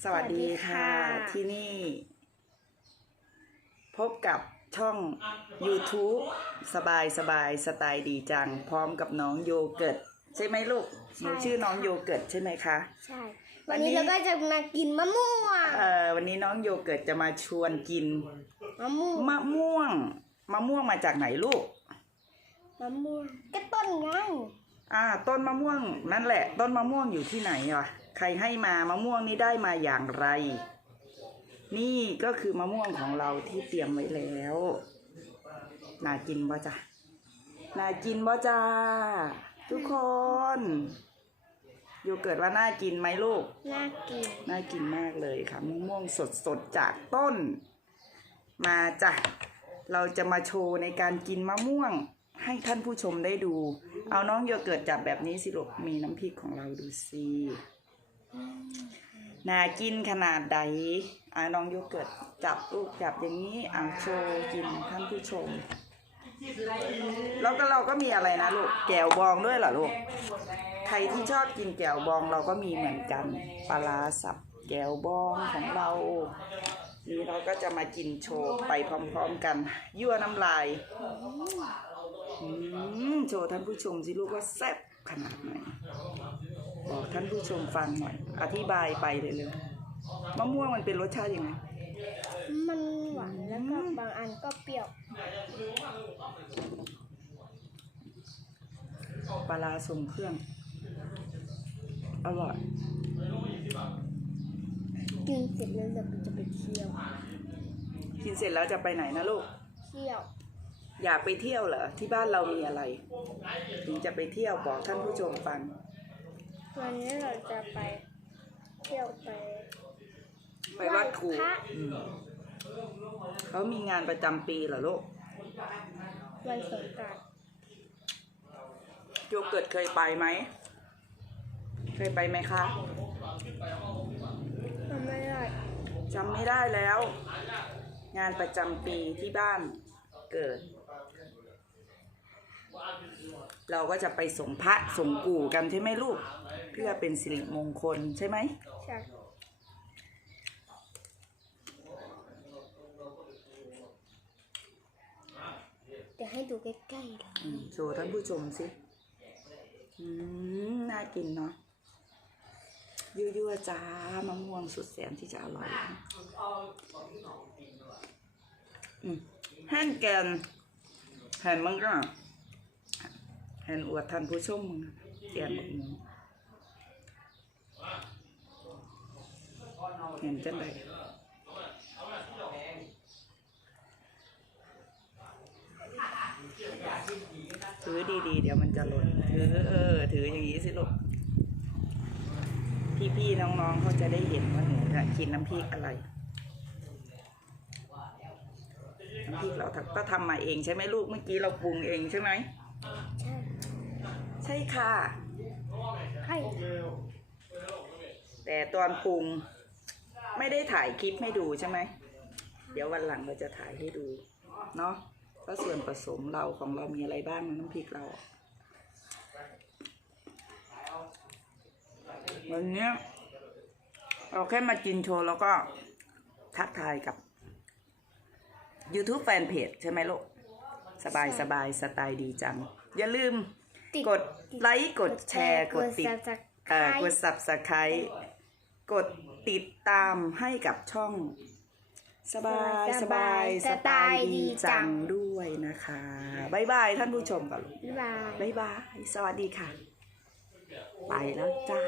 สวัสดีค่ะสวัสดีค่ะ ที่นี่ พบกับช่อง YouTube สบายสบายสไตล์ดีจัง พร้อมกับน้องโยเกิร์ตใช่ไหมลูกหนูชื่อน้องโยเกิร์ตใช่ไหมคะ ใช่ วัวันนนี้นี้เราก็จะมากินมะม่วง เอ่อวันนี้น้องโยเกิร์ตจะมาชวนกิน มะม่วง มะม่วง มะม่วงมาจากไหนลูก มะม่วงก็ต้นไงอ่า ต้นมะม่วงนั่นแหละ ต้นมะม่วงอยู่ที่ไหนอะใค รให้มามะม่วงนี้ได้มาอย่างไร นี่ก็คือมะม่วงของเราที่เตรียมไว้แล้วน่ากินบ่จ้ะน่ากินบ่จ้าทุกคนโยเกิร์ตว่าน่ากินไหมลูก น่ากิน น่ากินมากเลยค่ะมะม่วงสดๆจากต้น มาจ้ะ เราจะมาโชว์ในการกินมะม่วง ให้ท่านผู้ชมได้ดู เอาน้องโยเกิร์ตจับแบบนี้สิลูกมีน้ำพริกของเราดูสิ น่ากินขนาดใดอ่าน้องโยเกิร์ตจับลูกจับอย่างนี้อ่าโชว์กินท่านผู้ชม แล้วก็เราก็มีอะไรนะลูกแก้วบองด้วยเหรอลูกใครที่ชอบกินแก้วบองเราก็มีเหมือนกันปลาสับแก้วบองของเรา นี่เราก็จะมากินโชว์ไปพร้อมๆกัน ยั่วน้ำลายอืมโชว์ท่านผู้ชมสิลูกว่าแซ่บขนาดไหน บอกท่านผู้ชมฟังหน่อย อธิบายไปเลยเลยมะม่วงมันเป็นรสชาติยังไง มันหวานแล้วก็บางอันก็เปรี้ยว ปลาร้าทรงเครื่อง อร่อย กินเสร็จแล้วเราจะไปเที่ยว กินเสร็จแล้วจะไปไหนนะลูก เที่ยว อยากไปเที่ยวเหรอ ที่บ้านเรามีอะไร ถึงจะไปเที่ยวบอกท่านผู้ชมฟัง วันนี้เราจะไปเที่ยวไปไปวัดครูไหว้พระอืมเขามีงานประจำปีเหรอลูกวันสงกรานต์โยเกิร์ตเคยไปไหม เคยไปไหมคะมันไม่ได้จำไม่ได้แล้ว งานประจำปีที่บ้านเกิด เราก็จะไปส่งพระส่งกู่กันใช่ไหมลูก เพื่อเป็นสิริมงคลใช่ไหมใช่เดี๋ยวให้ดูใกล้ๆเลยอืมโชว์ท่านผู้ชมสิอืมน่ากินเนาะยั่วๆจ้ามะม่วงสุดแสนที่จะอร่อยอืมแห้งแกนแห่นมันก็ แห่นอวดท่านผู้ชมมึงแกนบอกหมูเห็นจังไดถือดีๆ เดี๋ยวมันจะหล่นถือเออ ถืออย่างนี้สิลูกพี่ๆน้องๆเขาจะได้เห็นว่าหนูจะกินน้ำพริกอะไรน้ำพริกเราก็ทำมาเองใช่ไหมลูกเมื่อกี้เราปรุงเองใช่ไหม ช่ค่ะให้แต่ตอนปรุงไม่ได้ถ่ายคลิปให้ดูใช่ไหม เดี๋ยววันหลังเราจะถ่ายให้ดู เนาะก็ส่วนผสมเราของเรามีอะไรบ้างน้ำพริกเรา วันเนี้ยเราแค่มากินโชว์แล้วก็ทักทายกับ YouTube Fanpage ใช่ไหมลูก สบายสบายสไตล์ดีจัง อย่าลืม ติด กดไลค์กดแชร์กดติดเอ่อกด subscribe กดติดตามให้กับช่อง สบายสบายสไตล์ดีจัง ด้วยนะคะบายบายท่านผู้ชมก่อนบ๊ายบายบายบาย สวัสดีค่ะ ไปแล้วจ้า